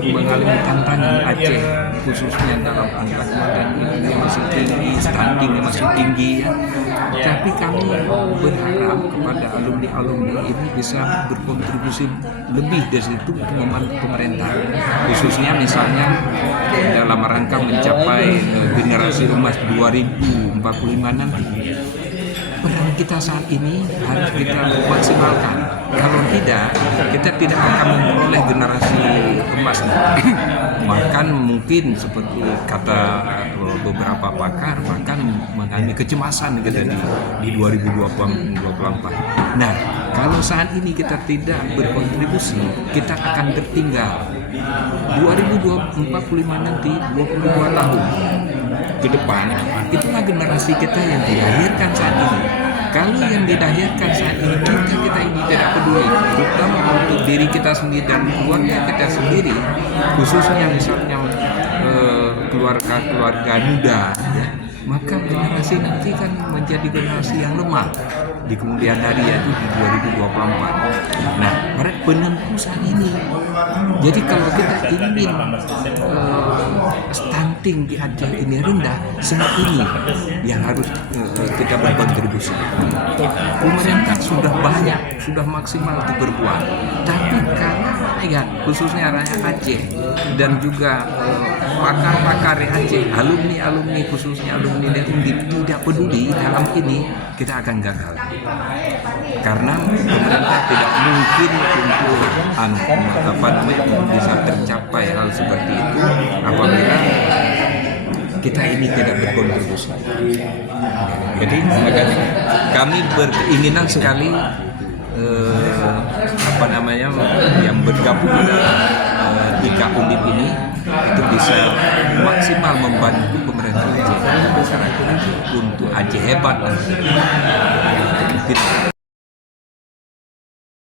mengalami tantangan Aceh, khususnya dalam angka kematian yang masih tinggi, stuntingnya masih tinggi ya. Tapi kami berharap kepada alumni-alumni ini bisa berkontribusi lebih dari situ untuk membantu pemerintah, khususnya misalnya dalam rangka mencapai generasi emas 2045 nanti. Peran kita saat ini harus kita maksimalkan. Kalau tidak, kita tidak akan memperoleh generasi emas. Bahkan mungkin seperti kata beberapa pakar, bahkan mengalami kecemasan kita di 2024. Nah, kalau saat ini kita tidak berkontribusi, kita akan tertinggal. 2045 nanti 22 tahun ke depan, itulah generasi kita yang dilahirkan saat ini. Kalau yang dilahirkan saat ini kita ini tidak peduli, terutama untuk diri kita sendiri dan keluarga kita sendiri, khususnya misalnya keluarga muda, ya, maka generasi nanti kan menjadi generasi yang lemah di kemudian hari, yaitu di 2024. Nah, penentu saat ini. Jadi kalau kita ingin stunting di Aceh ini rendah, saat ini yang harus kita berkontribusi. Pemerintah sudah banyak, sudah maksimal untuk berbuat, tapi karena rakyat, khususnya rakyat Aceh dan juga pakar-pakar Aceh, alumni khususnya alumni dan tidak peduli dalam ini, kita akan gagal. Karena pemerintah tidak mungkin untuk bisa tercapai hal seperti itu apabila kita ini tidak berkontribusi. Jadi kami berkeinginan sekali yang bergabung dalam IKA Undip ini itu bisa maksimal membantu pemerintah Aceh untuk Aceh hebat nanti.